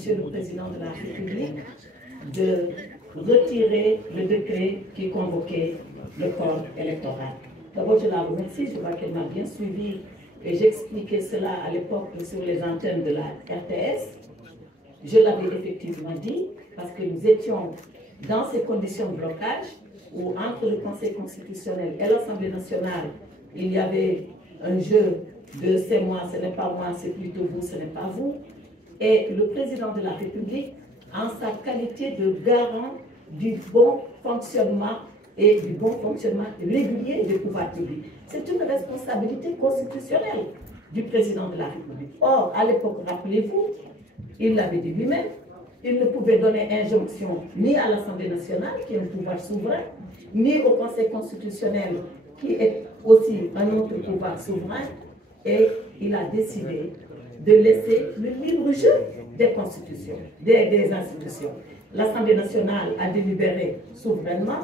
Monsieur le Président de la République de retirer le décret qui convoquait le corps électoral. D'abord, je la remercie, je vois qu'elle m'a bien suivi et j'expliquais cela à l'époque sur les antennes de la RTS. Je l'avais effectivement dit parce que nous étions dans ces conditions de blocage où entre le Conseil constitutionnel et l'Assemblée nationale, il y avait un jeu de c'est moi, ce n'est pas moi, c'est plutôt vous, ce n'est pas vous. Et le président de la République, en sa qualité de garant du bon fonctionnement et du bon fonctionnement régulier des pouvoirs publics. C'est une responsabilité constitutionnelle du président de la République. Or, à l'époque, rappelez-vous, il l'avait dit lui-même, il ne pouvait donner injonction ni à l'Assemblée nationale, qui est un pouvoir souverain, ni au Conseil constitutionnel, qui est aussi un autre pouvoir souverain, et il a décidé de laisser le libre jeu des constitutions, des institutions. L'Assemblée nationale a délibéré souverainement,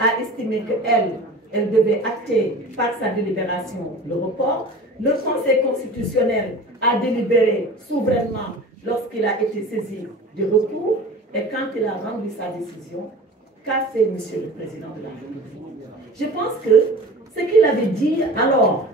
a estimé qu'elle devait acter par sa délibération le report. Le Conseil constitutionnel a délibéré souverainement lorsqu'il a été saisi du recours, et quand il a rendu sa décision, qu'a fait Monsieur le Président de la République? Je pense que ce qu'il avait dit alors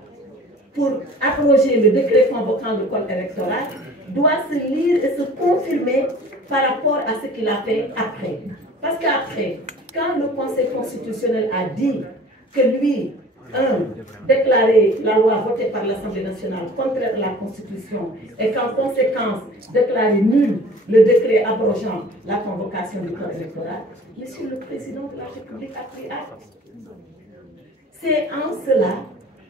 pour abroger le décret convoquant le corps électoral doit se lire et se confirmer par rapport à ce qu'il a fait après. Parce qu'après, quand le Conseil constitutionnel a dit que lui, déclarer la loi votée par l'Assemblée nationale contraire à la Constitution et qu'en conséquence déclarer nul le décret abrogeant la convocation du corps électoral, Monsieur le Président de la République a pris acte. C'est en cela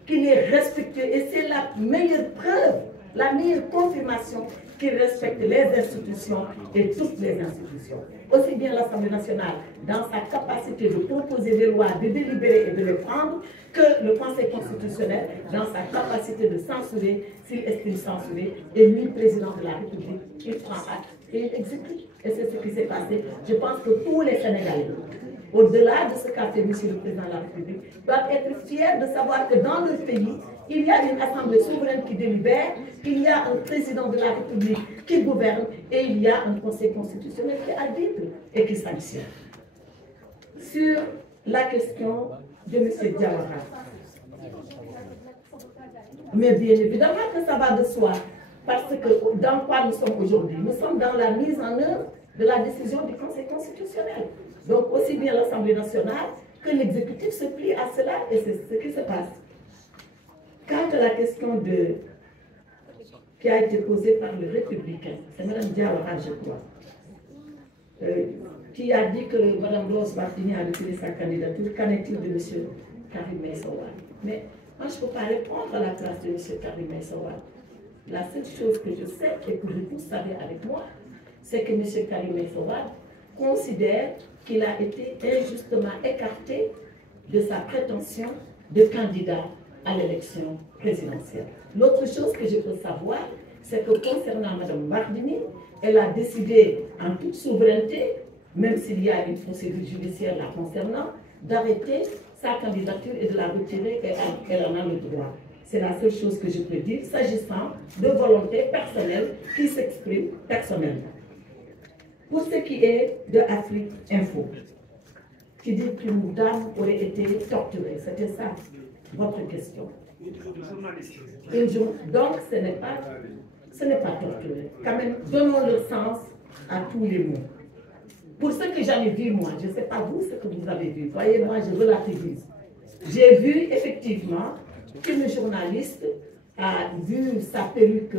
qu'il est respectueux et c'est la meilleure preuve, la meilleure confirmation qu'il respecte les institutions et toutes les institutions. Aussi bien l'Assemblée nationale, dans sa capacité de proposer des lois, de délibérer et de les prendre, que le Conseil constitutionnel, dans sa capacité de censurer, s'il estime censurer, et lui, président de la République, il prend acte et il exécute. Et c'est ce qui s'est passé. Je pense que tous les Sénégalais, au-delà de ce qu'a fait Monsieur le Président de la République, doivent être fiers de savoir que dans le pays, il y a une assemblée souveraine qui délibère, il y a un président de la République qui gouverne et il y a un conseil constitutionnel qui arbitre et qui sanctionne. Sur la question de M. Diawara, mais bien évidemment que ça va de soi, parce que dans quoi nous sommes aujourd'hui? Nous sommes dans la mise en œuvre de la décision du Conseil constitutionnel. Donc aussi bien l'Assemblée nationale que l'exécutif se plie à cela et c'est ce qui se passe. Quant à la question qui a été posée par le républicain, c'est Mme Diawara, je crois, qui a dit que Mme Rose Wardini a retiré sa candidature. Qu'en est-il de M. Karim Meïssa Wade? Mais moi, je ne peux pas répondre à la place de M. Karim Meïssa Wade. La seule chose que je sais et que vous savez avec moi, c'est que M. Karim Meïssa Wade considère qu'il a été injustement écarté de sa prétention de candidat à l'élection présidentielle. L'autre chose que je peux savoir, c'est que concernant Mme Wardini, elle a décidé en toute souveraineté, même s'il y a une procédure judiciaire la concernant, d'arrêter sa candidature et de la retirer, et elle en a le droit. C'est la seule chose que je peux dire, s'agissant de volonté personnelle qui s'exprime personnellement. Pour ce qui est de Afrique Info, qui dit qu'une dame aurait été torturée, c'était ça votre question. Donc ce n'est pas torturé. Quand même, donnons le sens à tous les mots. Pour ce que j'en ai vu, moi, je ne sais pas vous ce que vous avez vu. Voyez, moi, je relativise. J'ai vu effectivement qu'une journaliste a vu sa perruque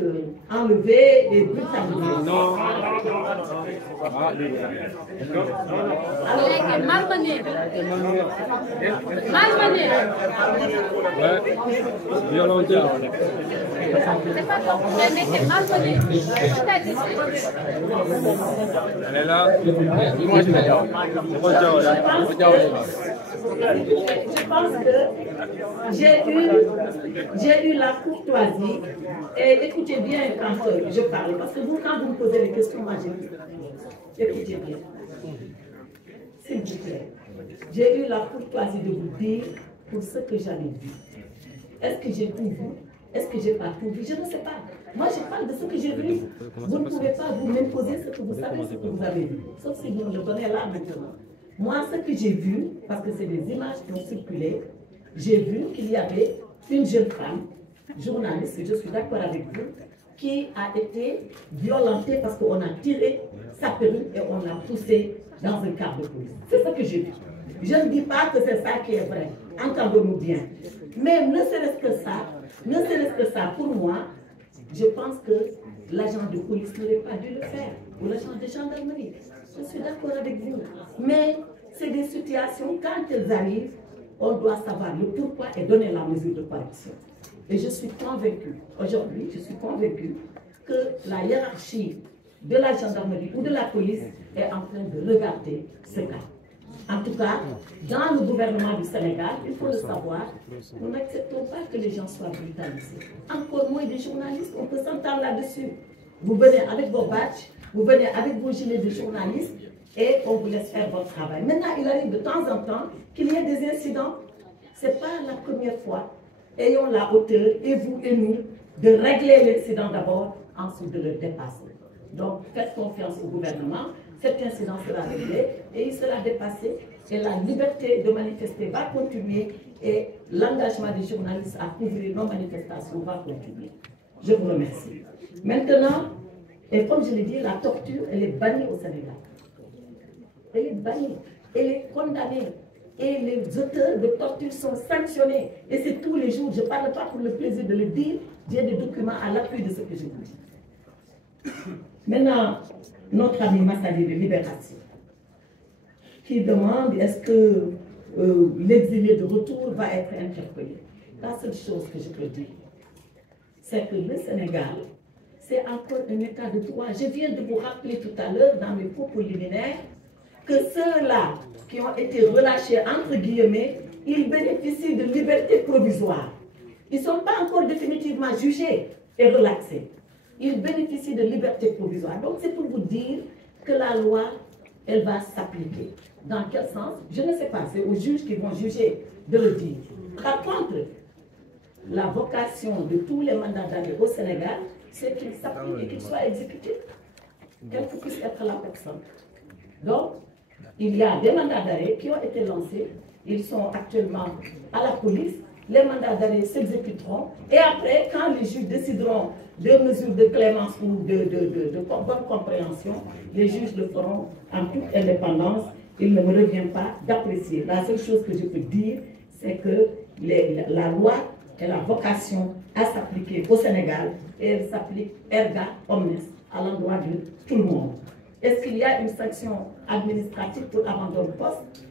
enlevée et brutalisée. Non. Alors, malmenée. Malmenée. Violentaire. C'est pas comme elle était malmenée. Elle est là. Je pense que j'ai eu la courtoisie, et écoutez bien quand je parle, parce que vous, quand vous me posez les questions, moi écoutez bien. S'il vous plaît, j'ai eu la courtoisie de vous dire pour ce que j'avais vu. Est-ce que j'ai tout vu? Est-ce que je n'ai pas tout vu? Je ne sais pas. Moi, je parle de ce que j'ai vu. Vous ne pouvez pas vous m'imposer ce que vous savez, ce que vous avez vu. Sauf si vous me le donnez là maintenant. Moi, ce que j'ai vu, parce que c'est des images qui ont circulé, j'ai vu qu'il y avait une jeune femme, journaliste, je suis d'accord avec vous, qui a été violentée parce qu'on a tiré sa perruque et on l'a poussée dans un car de police. C'est ce que j'ai vu. Je ne dis pas que c'est ça qui est vrai, entendons-nous bien. Mais ne serait-ce que ça, pour moi, je pense que l'agent de police n'aurait pas dû le faire, ou l'agent de gendarmerie. Je suis d'accord avec vous. Mais c'est des situations, quand elles arrivent, on doit savoir le pourquoi et donner la mesure de correction. Et je suis convaincue, aujourd'hui, je suis convaincue que la hiérarchie de la gendarmerie ou de la police est en train de regarder ce cas. En tout cas, dans le gouvernement du Sénégal, il faut le savoir, nous n'acceptons pas que les gens soient brutalisés. Encore moins des journalistes, on peut s'entendre là-dessus. Vous venez avec vos badges, vous venez avec vos gilets de journalistes et on vous laisse faire votre travail. Maintenant, il arrive de temps en temps qu'il y ait des incidents. Ce n'est pas la première fois. Ayons la hauteur, et vous et nous, de régler l'incident d'abord, ensuite de le dépasser. Donc, faites confiance au gouvernement. Cet incident sera réglé et il sera dépassé. Et la liberté de manifester va continuer et l'engagement des journalistes à couvrir nos manifestations va continuer. Je vous remercie. Maintenant, et comme je l'ai dit, la torture, elle est bannie au Sénégal. Elle est bannie, elle est condamnée. Et les auteurs de torture sont sanctionnés. Et c'est tous les jours. Je ne parle pas pour le plaisir de le dire. J'ai des documents à l'appui de ce que je vous dis. Maintenant, notre ami Massali de Libération, qui demande est-ce que l'exilé de retour va être interpellé. La seule chose que je peux dire, c'est que le Sénégal, c'est encore un état de droit. Je viens de vous rappeler tout à l'heure, dans mes propos liminaires, que ceux-là qui ont été relâchés, entre guillemets, ils bénéficient de liberté provisoire. Ils ne sont pas encore définitivement jugés et relaxés. Ils bénéficient de liberté provisoire. Donc c'est pour vous dire que la loi, elle va s'appliquer. Dans quel sens? Je ne sais pas, c'est aux juges qui vont juger de le dire. Par contre, la vocation de tous les mandats d'arrêt au Sénégal, c'est qu'ils s'appliquent et qu'ils soient exécutés. Quelle que puisse être la personne. Donc, il y a des mandats d'arrêt qui ont été lancés. Ils sont actuellement à la police. Les mandats d'arrêt s'exécuteront. Et après, quand les juges décideront de mesures de clémence ou de bonne compréhension, les juges le feront en toute indépendance. Il ne me revient pas d'apprécier. La seule chose que je peux dire, c'est que la loi a la vocation à s'appliquer au Sénégal et elle s'applique erga omnes à l'endroit de tout le monde. Est-ce qu'il y a une sanction administrative pour abandon de poste?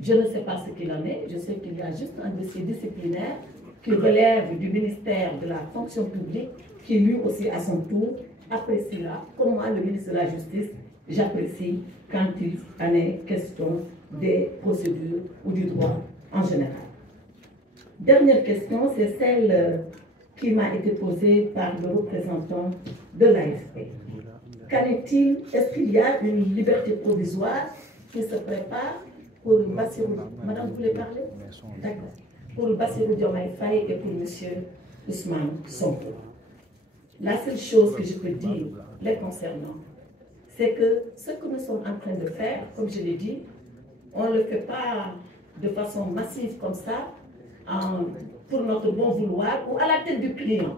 Je ne sais pas ce qu'il en est. Je sais qu'il y a juste un dossier disciplinaire qui relève du ministère de la fonction publique, qui lui aussi à son tour appréciera, comme moi le ministre de la Justice, j'apprécie quand il en est question des procédures ou du droit en général. Dernière question, c'est celle qui m'a été posée par le représentant de l'AFP. Qu'en est-il? Est-ce qu'il y a une liberté provisoire qui se prépare pour Bassirou? Madame, vous voulez parler? D'accord. Pour Bassirou Diomaye Faye et pour M. Ousmane Sonko. La seule chose que je peux dire les concernant, c'est que ce que nous sommes en train de faire, comme je l'ai dit, on ne le fait pas de façon massive comme ça, pour notre bon vouloir ou à la tête du client.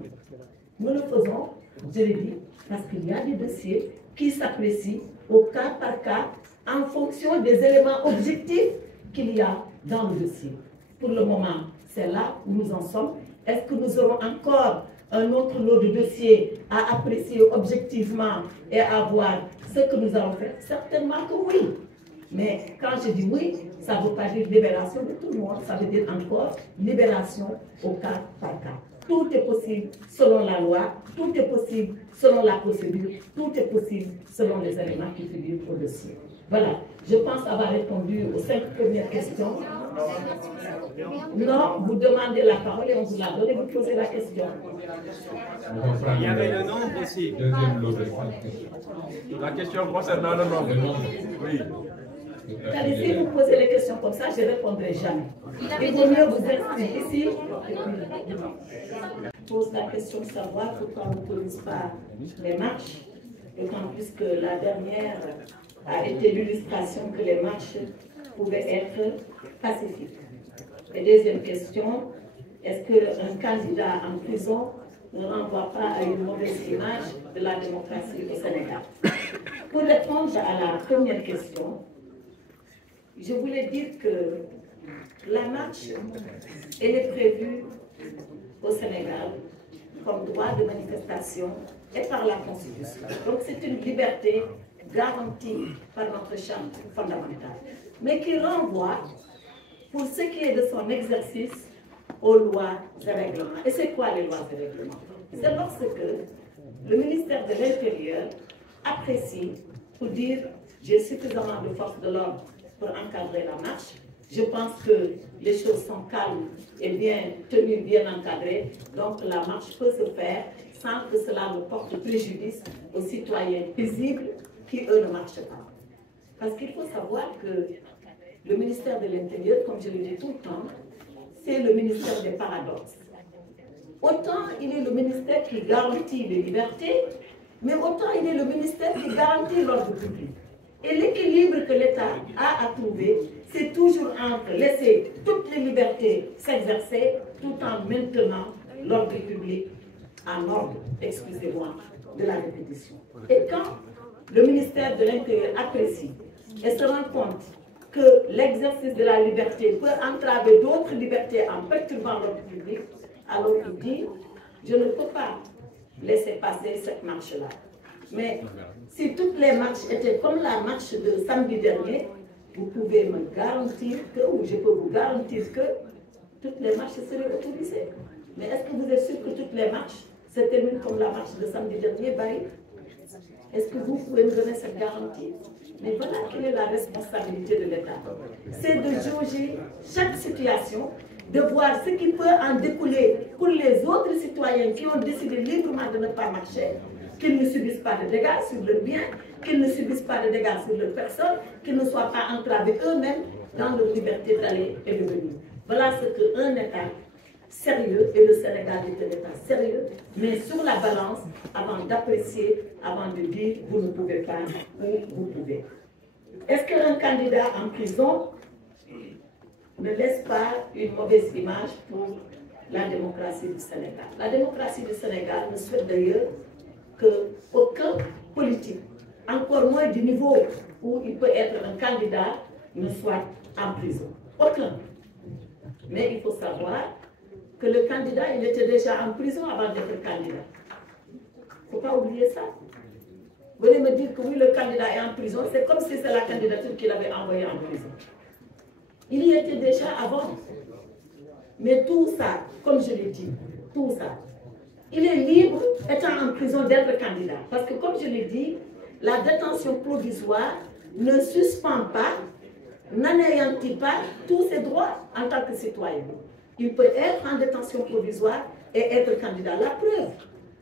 Nous le faisons, je l'ai dit, parce qu'il y a des dossiers qui s'apprécient au cas par cas en fonction des éléments objectifs qu'il y a dans le dossier. Pour le moment, c'est là où nous en sommes. Est-ce que nous aurons encore un autre lot de dossiers à apprécier objectivement et à voir ce que nous allons faire? Certainement que oui. Mais quand je dis oui, ça ne veut pas dire libération de tout le monde, ça veut dire encore libération au cas par cas. Tout est possible selon la loi, tout est possible selon la procédure, tout est possible selon les éléments qui figurent au dossier. Voilà, je pense avoir répondu aux 5 premières questions. Non, vous demandez la parole et on vous la donne et vous posez la question. Il y avait le nombre aussi. La question concernant le nombre. Oui. Si vous posez les questions comme ça, je ne répondrai jamais. Il vaut mieux vous inscrire ici. pose la question de savoir pourquoi on n'autorise pas les marches, d'autant plus que la dernière a été l'illustration que les marches pouvaient être pacifiques. Et deuxième question, est-ce qu'un candidat en prison ne renvoie pas à une mauvaise image de la démocratie au Sénégal? Pour répondre à la première question, je voulais dire que la marche, elle est prévue au Sénégal comme droit de manifestation et par la Constitution. Donc c'est une liberté garantie par notre charte fondamentale, mais qui renvoie, pour ce qui est de son exercice, aux lois et règlements. Et c'est quoi les lois et règlements? C'est lorsque le ministère de l'Intérieur apprécie pour dire j'ai suffisamment de forces de l'ordre pour encadrer la marche, je pense que les choses sont calmes et bien tenues, bien encadrées, donc la marche peut se faire sans que cela ne porte préjudice aux citoyens paisibles qui, eux, ne marchent pas. Parce qu'il faut savoir que le ministère de l'Intérieur, comme je le dis tout le temps, c'est le ministère des paradoxes. Autant il est le ministère qui garantit les libertés, mais autant il est le ministère qui garantit l'ordre public. Et l'équilibre que l'État a à trouver, c'est toujours entre laisser toutes les libertés s'exercer tout en maintenant l'ordre public en ordre, excusez-moi, de la répétition. Et quand le ministère de l'Intérieur apprécie et se rend compte que l'exercice de la liberté peut entraver d'autres libertés en perturbant l'ordre public, alors il dit, je ne peux pas laisser passer cette marche-là. Mais si toutes les marches étaient comme la marche de samedi dernier, vous pouvez me garantir que, ou je peux vous garantir que, toutes les marches seraient autorisées. Mais est-ce que vous êtes sûr que toutes les marches se terminent comme la marche de samedi dernier, Barry? Est-ce que vous pouvez me donner cette garantie? Mais voilà quelle est la responsabilité de l'État. C'est de jauger chaque situation, de voir ce qui peut en découler pour les autres citoyens qui ont décidé librement de ne pas marcher, qu'ils ne subissent pas de dégâts sur leurs biens, qu'ils ne subissent pas de dégâts sur leurs personnes, qu'ils ne soient pas entravés eux-mêmes dans leur liberté d'aller et de venir. Voilà ce qu'un État sérieux, et le Sénégal est un État sérieux, mais sur la balance avant d'apprécier, avant de dire vous ne pouvez pas ou vous pouvez. Est-ce qu'un candidat en prison ne laisse pas une mauvaise image pour la démocratie du Sénégal? La démocratie du Sénégal ne souhaite d'ailleurs qu'aucun politique, encore moins du niveau où il peut être un candidat, ne soit en prison. Aucun. Mais il faut savoir que le candidat, il était déjà en prison avant d'être candidat. Il ne faut pas oublier ça. Vous venez me dire que oui, le candidat est en prison, c'est comme si c'est la candidature qu'il avait envoyée en prison. Il y était déjà avant. Mais tout ça, comme je l'ai dit, tout ça, il est libre, étant en prison, d'être candidat. Parce que comme je l'ai dit, la détention provisoire ne suspend pas, n'anéantit pas tous ses droits en tant que citoyen. Il peut être en détention provisoire et être candidat. La preuve.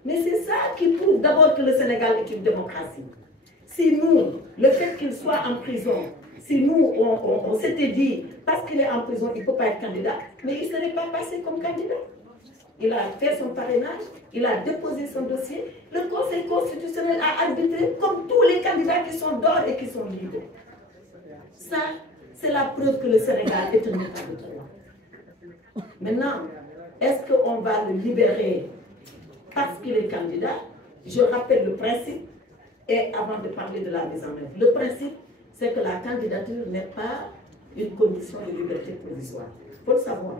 Mais c'est ça qui prouve d'abord que le Sénégal est une démocratie. Si nous, le fait qu'il soit en prison, si nous, on s'était dit, parce qu'il est en prison, il ne peut pas être candidat, mais il ne serait pas passé comme candidat. Il a fait son parrainage, il a déposé son dossier, le Conseil constitutionnel a arbitré comme tous les candidats qui sont dehors et qui sont libres. Ça, c'est la preuve que le Sénégal est un État de droit. Maintenant, est-ce qu'on va le libérer parce qu'il est candidat? Je rappelle le principe, et avant de parler de la mise en œuvre, le principe, c'est que la candidature n'est pas une condition de liberté provisoire. Il faut le savoir.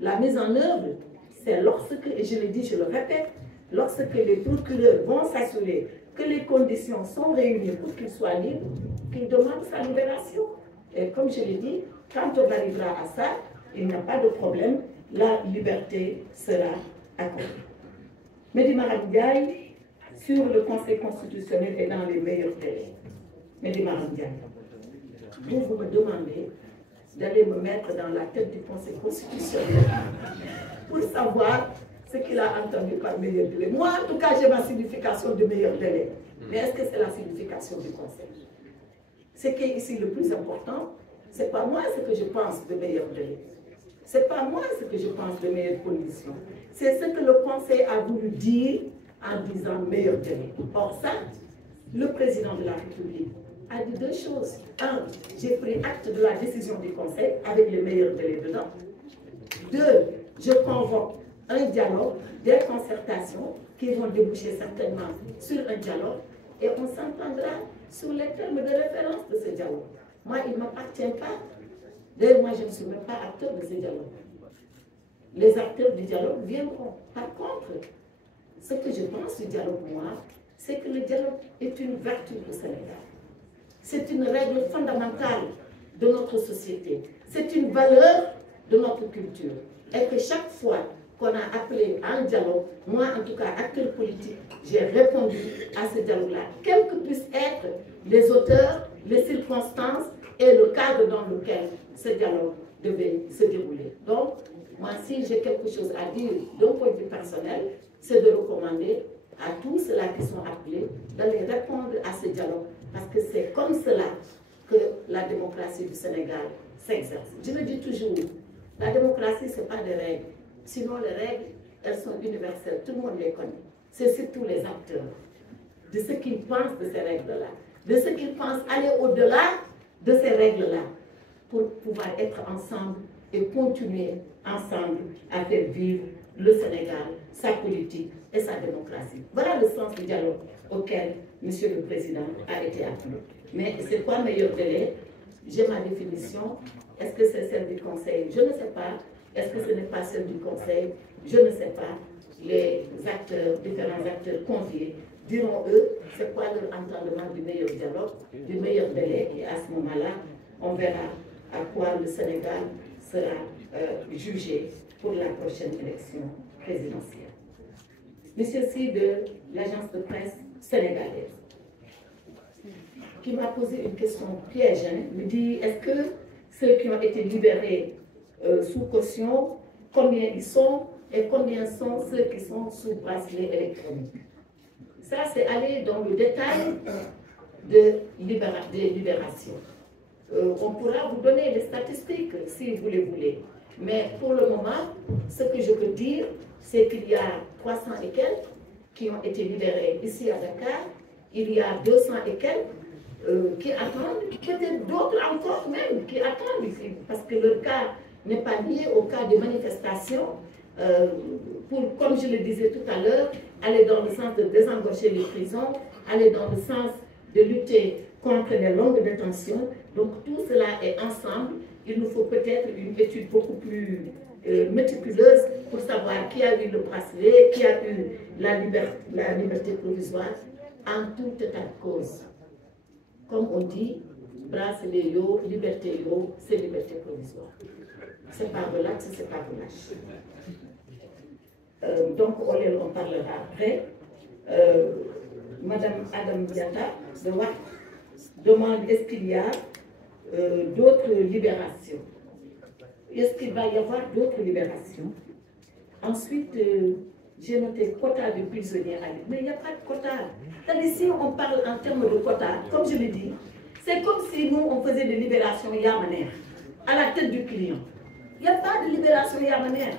La mise en œuvre, c'est lorsque, et je le dis, je le répète, lorsque les procureurs vont s'assurer que les conditions sont réunies pour qu'il soit libre, qu'ils demandent sa libération. Et comme je l'ai dit, quand on arrivera à ça, il n'y a pas de problème, la liberté sera accordée. Mehdi Maram Ndiaye, sur le Conseil constitutionnel et dans les meilleurs délais. Mehdi Maram Ndiaye, vous me demandez d'aller me mettre dans la tête du Conseil constitutionnel pour savoir ce qu'il a entendu par meilleur délai. Moi, en tout cas, j'ai ma signification de meilleur délai. Mais est-ce que c'est la signification du Conseil? Ce qui est ici le plus important, ce n'est pas moi ce que je pense de meilleur délai. Ce n'est pas moi ce que je pense de meilleures conditions. c'est ce que le Conseil a voulu dire en disant meilleur délai. Or ça, le président de la République a dit deux choses. Un, j'ai pris acte de la décision du Conseil avec les meilleurs délais dedans. Deux, je convoque un dialogue, des concertations qui vont déboucher certainement sur un dialogue et on s'entendra sur les termes de référence de ce dialogue. Moi, il ne m'appartient pas. D'ailleurs, moi, je ne suis même pas acteur de ce dialogue. Les acteurs du dialogue viendront. Par contre, ce que je pense du dialogue, moi, c'est que le dialogue est une vertu au Sénégal. C'est une règle fondamentale de notre société. C'est une valeur de notre culture. Et que chaque fois qu'on a appelé à un dialogue, moi, en tout cas, acteur politique, j'ai répondu à ce dialogue-là. Quels que puissent être les auteurs, les circonstances et le cadre dans lequel ce dialogue devait se dérouler. Donc, moi, si j'ai quelque chose à dire d'un point de vue personnel, c'est de recommander à tous ceux-là qui sont appelés d'aller répondre à ce dialogue. Parce que c'est comme cela que la démocratie du Sénégal s'exerce. Je le dis toujours, la démocratie, ce n'est pas des règles. Sinon, les règles, elles sont universelles. Tout le monde les connaît. C'est surtout les acteurs, de ce qu'ils pensent de ces règles-là, de ce qu'ils pensent aller au-delà de ces règles-là, pour pouvoir être ensemble et continuer ensemble à faire vivre le Sénégal, sa politique et sa démocratie. Voilà le sens du dialogue auquel M. le Président a été appelé. Mais c'est quoi meilleur délai? J'ai ma définition. Est-ce que c'est celle du Conseil? Je ne sais pas. Est-ce que ce n'est pas celle du Conseil? Je ne sais pas. Les acteurs, différents acteurs conviés, diront eux, c'est quoi leur entendement du meilleur dialogue, du meilleur délai, et à ce moment-là, on verra à quoi le Sénégal sera jugé pour la prochaine élection présidentielle. Monsieur Sy de l'agence de presse sénégalaise, qui m'a posé une question piège, me dit, est-ce que ceux qui ont été libérés sous caution, combien ils sont et combien sont ceux qui sont sous bracelet électronique? Ça, c'est aller dans le détail des libérations. On pourra vous donner les statistiques si vous les voulez. Mais pour le moment, ce que je peux dire, c'est qu'il y a 300 et quelques qui ont été libérés ici à Dakar. Il y a 200 et quelques qui attendent, peut-être d'autres encore même qui attendent ici, parce que leur cas n'est pas lié au cas de manifestation. Pour, comme je le disais tout à l'heure, aller dans le sens de désengorger les prisons, aller dans le sens de lutter contre les longues détentions. Donc tout cela est ensemble. Il nous faut peut-être une étude beaucoup plus méticuleuse pour savoir qui a eu le bracelet, qui a eu la liberté provisoire, en tout état de cause. Comme on dit, bracelet yo, liberté yo, c'est liberté provisoire. C'est pas relax, c'est pas relâche. Donc on parlera après. Madame Adam Diatta de WAC demande est-ce qu'il y a d'autres libérations? Est-ce qu'il va y avoir d'autres libérations? Ensuite, j'ai noté quota de prisonniers à l'île. Mais il n'y a pas de quota. Ici, on parle en termes de quota, comme je l'ai dit. C'est comme si nous, on faisait des libérations yamaner à la tête du client. Il n'y a pas de libération yamaner.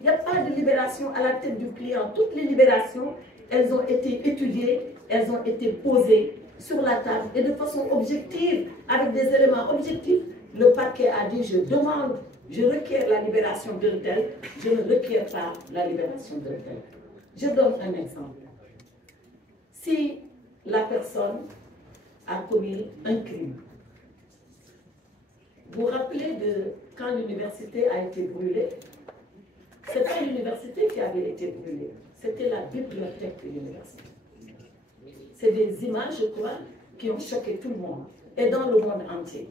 Il n'y a pas de libération à la tête du client. Toutes les libérations, elles ont été étudiées, elles ont été posées sur la table et de façon objective, avec des éléments objectifs. Le parquet a dit, je demande, je requiers la libération d'un tel, je ne requiers pas la libération d'un tel. Je donne un exemple. Si la personne a commis un crime, vous vous rappelez de quand l'université a été brûlée? Ce n'est pas l'université qui avait été brûlée, c'était la bibliothèque de l'université. C'est des images, je crois, qui ont choqué tout le monde, et dans le monde entier.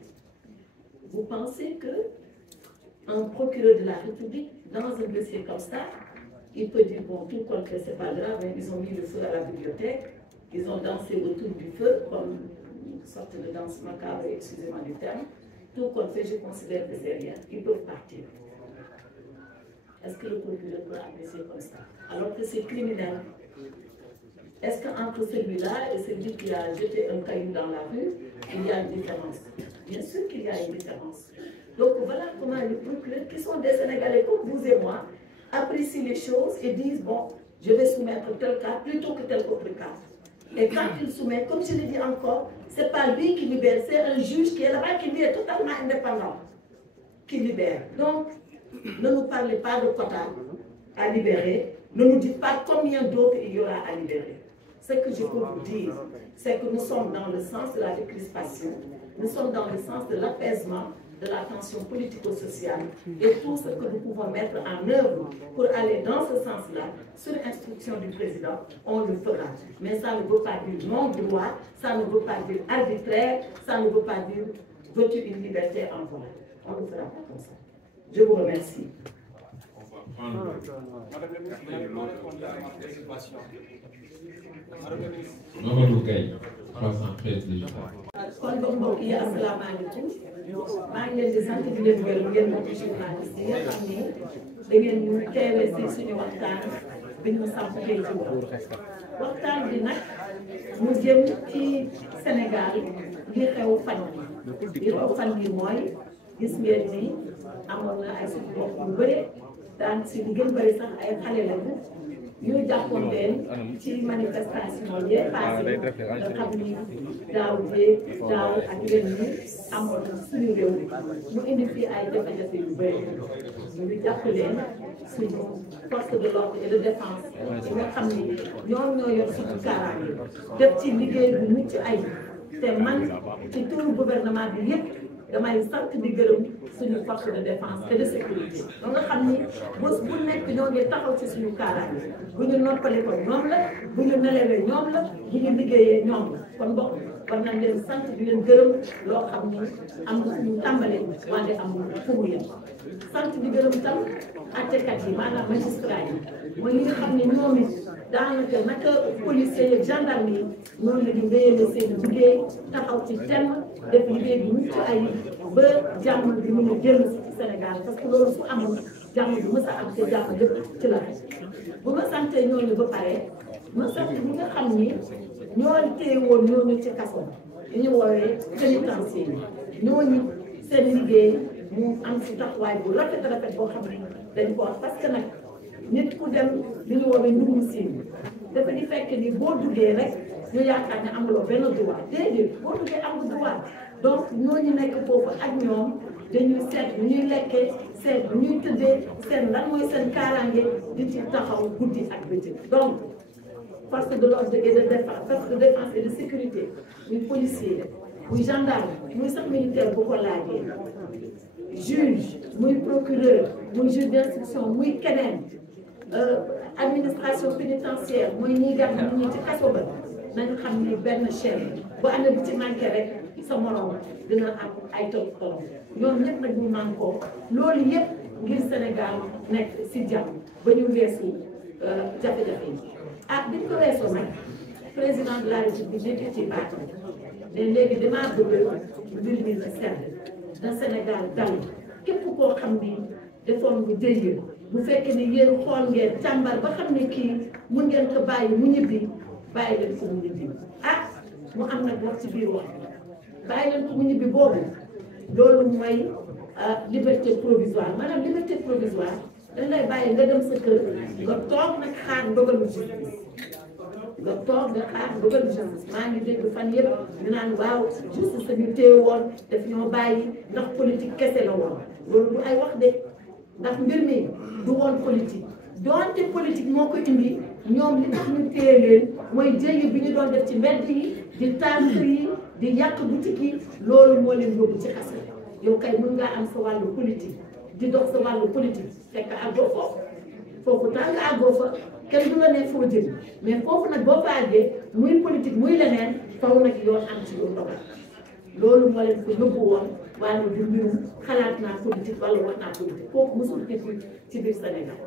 Vous pensez qu'un procureur de la République, dans un dossier comme ça, il peut dire, bon, tout compte fait, c'est pas grave, hein, ils ont mis le feu à la bibliothèque, ils ont dansé autour du feu, comme une sorte de danse macabre, excusez-moi du terme, tout compte fait, je considère que c'est rien, ils peuvent partir. Est-ce que le procureur peut apprécier comme ça? Alors que c'est criminel. Est-ce qu'entre celui-là et celui qui a jeté un caillou dans la rue, il y a une différence? Bien sûr qu'il y a une différence. Donc voilà comment les procureurs, qui sont des Sénégalais comme vous et moi, apprécient les choses et disent bon, je vais soumettre tel cas plutôt que tel autre cas. Et quand il soumet, comme je l'ai dit encore, ce n'est pas lui qui libère, c'est un juge qui est là-bas, qui lui est totalement indépendant, qui libère. Donc, ne nous parlez pas de quotas à libérer, ne nous dites pas combien d'autres il y aura à libérer. Ce que je peux vous dire, c'est que nous sommes dans le sens de la décrispation, nous sommes dans le sens de l'apaisement, de la tension politico-sociale et tout ce que nous pouvons mettre en œuvre pour aller dans ce sens-là, sur instruction du président, on le fera. Mais ça ne veut pas dire non-droit, ça ne veut pas dire arbitraire, ça ne veut pas dire veux-tu une liberté en voie. On ne le fera pas comme ça. Je vous remercie. Madame la ministre, vous n'avez pas répondu à ma préoccupation. Mamadou Gaye, 313 législative. kon donc mbokk yi asalaamaaleykum maa ngi leen di sant di leen gërëm ngeen mbokki journaliste yi nga xam ni da ngeen ñu teewee si suñu waxtaan bi ñu samp tey jii waxtaan bi nag mu jëm ci Sénégal li xew fan yi li xew fan yi mooy gis ngeen ni amoon na ay suñu bopp yu bëri daan si li gën bëri sax ay xale lañu ñu jàppoon leen ci manifestation yi passé nga xam ni daaw ak ren ñi amoon na suñu réew mu indi fii ay jafe-jafe yu bëri ñu jàpp leen suñu force de l'ordre et de défense yi nga xam ni ñoom ñoo yor suñu kaaraange def ci liggéey bu mucc ay te man ci turu gouvernement bi yëpp damay sant di gërëm suñu force de défense et de sécurité ba nga xam ni bés bu nekk ñoo ngi taxaw ci suñu kaaraange bu ñu noppale ko ñoom la bu ñu nelewee ñoom la bu ñu liggéeyee ñoom la kon bokk war nañ leen sant di leen gërëm loo xam ni am na suñu tàmbalee wante amul fu mu yem sant di gërëm tam àttekat yi maanaam magistrat yi mooy ñi nga xam ne ñoom it daanaka naka policiers yeeg gendarme yi ñoom la ñu wéyale seen liggéey taxaw ci thème def liggéey bi mucc ay ba jàmm bi mën a jël ci Sénégal parce que loolu su amul jàmm bi mës a am te jàmm lépp ci la bu ma santee ñooñu ba pare ma sant ñi nga xam ni ñoo téye woon ñooñu ci kaso bi ñu woowee pénitencier ñooñu seen liggéey mu am si taxawaay bu rafet boo xam ne dañ ko wax parce que nag nit ku dem li ñu woowee ndugum siin dafa di fekk ni boo duggee rek ñu yaakaar ne amuloo benn droit déedéet boo duggee amul droit donc ñooñu nekk foofu ak ñoom dañuy seet bu ñuy lekkee seet bu ñuy tëddee seet lan mooy seen kaaraange di ci taxaw guddi ak bëccëg donc force de l'ordre et de défense force de défense et de sécurité muy policier muy gendarme muy sax militaire bu ko laajee juge muy procureur muy juge d'instruction muy keneen administration pénitentiaire mooy ñiy gàtt nit ñi ci kaso ba nañu xam ni benn chaîne bu amee bu ci manqué rek sa morom dina am ay tolof-tolof ñoom ñëpp nag ñu man ko loolu yëpp ngir Sénégal nekk si jàmm ba ñu weesu jafe-jafe yi bi ñu ko weesoo nag président de la République nekk ci baat ne léegi damaa bëgg mbir mi na sedd na Sénégal dal képp koo xam ni defoon bu jëyee bu fekkee ni yéen xool ngeen càmbar ba xam ne kii mun ngeen ko bàyyi mu ñibbi bàyyi leen ko mu ñibbi mu am nag wax ci biir wax bàyyi leen ko mu ñibbi boobu loolu mooy liberté provisoire maanaam liberté provisoire dañ lay bàyyi nga dem sa kër nga toog nag xaar ndogalu justice nga toog nga xaar ndogalu justice maa ngi dégg fan yëpp ñu naan waaw justice ñu téye woon daf ñoo bàyyi ndax politique kese la woon loolu du ay wax de ndax mbir mi du woon politique doonte politique moo ko indi ñoom li tax ñu téye leen mooy jéyi bi ñu doon def ci mbedd yi di taal kër yi di yàq boutique yi loolu moo leen yóbbu ci kaso yow kay mën ngaa am sa wàllu politique di dox sa wàllu politique fekk àggoo foofu foofu tant que àggoo fa kenn du la ne foo jëm mais foofu nag boo fa àggee muy politique muy leneen faw nag yoon am ci yoon ndogal loolu moo leen ko yóbbu woon waaye du mbirum xalaat naa politique wala wax naa politique foofu mosul déglu ci biir Sénégal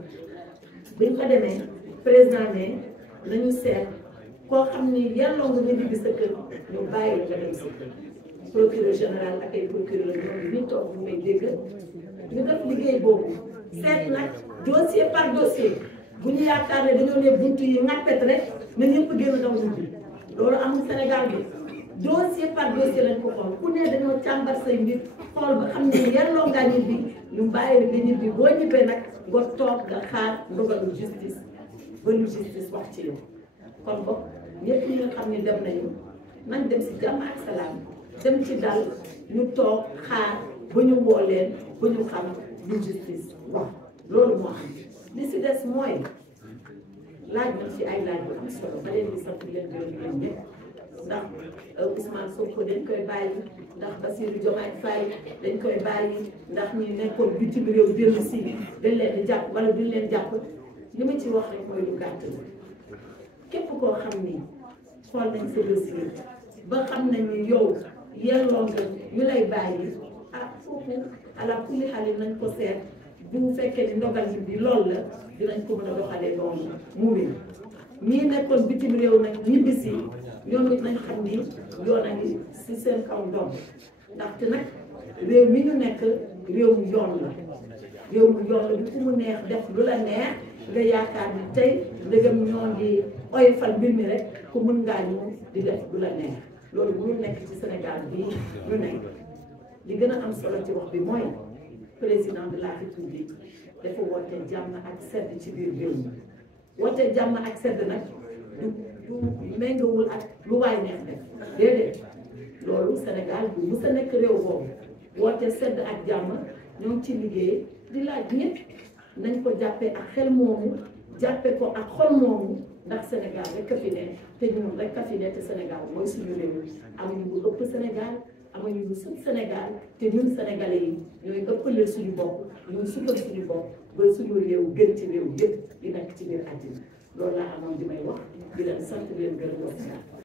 biñ ko demee président ne nañu seet koo xam ni yàlloo nga nga ñibbi sa kër ñu bàyyi la nga dem sa kër procureur général ak ay procureur ñoom ñu toog ñu may dégg ñu def liggéey boobu seet nag dossier par dossier bu ñu yaakaar ne dañoo ne buntu yi ŋàppet rek na ñëpp génn daw ñibbi loolu amul Sénégal bi dossier par dossier lañ ko xool ku ne dañoo càmbar say mbir xool ba xam ne yelloo ngaa ñibbi ñu bàyyi la nga ñibbi boo ñibbee nag nga toog nga xaar ndogalu justice ba lu justice wax ci yow kon boog ñëpp ñi nga xam ne dem nañu nañ dem si jàmm ak salaam dem ci dal ñu toog xaar ba ñu woo leen ba ñu xam lu justice wax loolu moo am li si des mooy laaj na ci ay laaj yu am solo ba leen di sant leen gërëm leen ñëpp ndax Ousmane Sonko dañ koy bàyyi ndax Bassirou Diomaye Faye dañ koy bàyyi ndax ñi nekkoon bitim réew dellu si dañ leen di jàpp wala duñ leen jàpp li ma ci wax rek mooy lu gàtt képp koo xam ni xool nañ sa dossier ba xam nañ ni yow yelloo nga ñu lay bàyyi ah foofu ala kulli xale nañ ko seet bu fekkee ni ndogal bi loolu la dinañ ko mën a doxalee noonu mu wér ñii nekkoon bitim réew nag ñibbisi ñoom it nañ xam ni yoon a ngi si seen kaw doom ndaxte nag réew mi ñu nekk réew mu yoon la réew mu yoon la bu ku mu neex def lu la neex nga yaakaar ni tey ndegam ñoo ngi oyofal mbir mi rek ku mun ngaa ñëw di def lu la neex loolu bu ñu nekk ci Sénégal bii ñu nekk li gën a am solo ci wax bi mooy président de la République dafa woote jàmm ak sedd ci biir réew mi woote jàmm ak sedd nag du méngawul ak lu waay neex def déedéet loolu Sénégal bu mus a nekk réew boobu woote sedd ak jàmm ñoo ngi ci liggéey di laaj ñëpp nañ ko jàppee ak xel moomu jàppee ko ak xol moomu ndax Sénégal rek a fi ne te ñun rek a fi ne te Sénégal mooy suñu réew amuñu lu ëpp Sénégal amuñu lu sut Sénégal te ñun sénégalais yi ñooy ëppale suñu bopp ñooy sukkal suñu bopp ba suñu réew gën ci réew yëpp di nekk ci biir àddina loolu laa amoon di may wax di leen sant di leen gërëm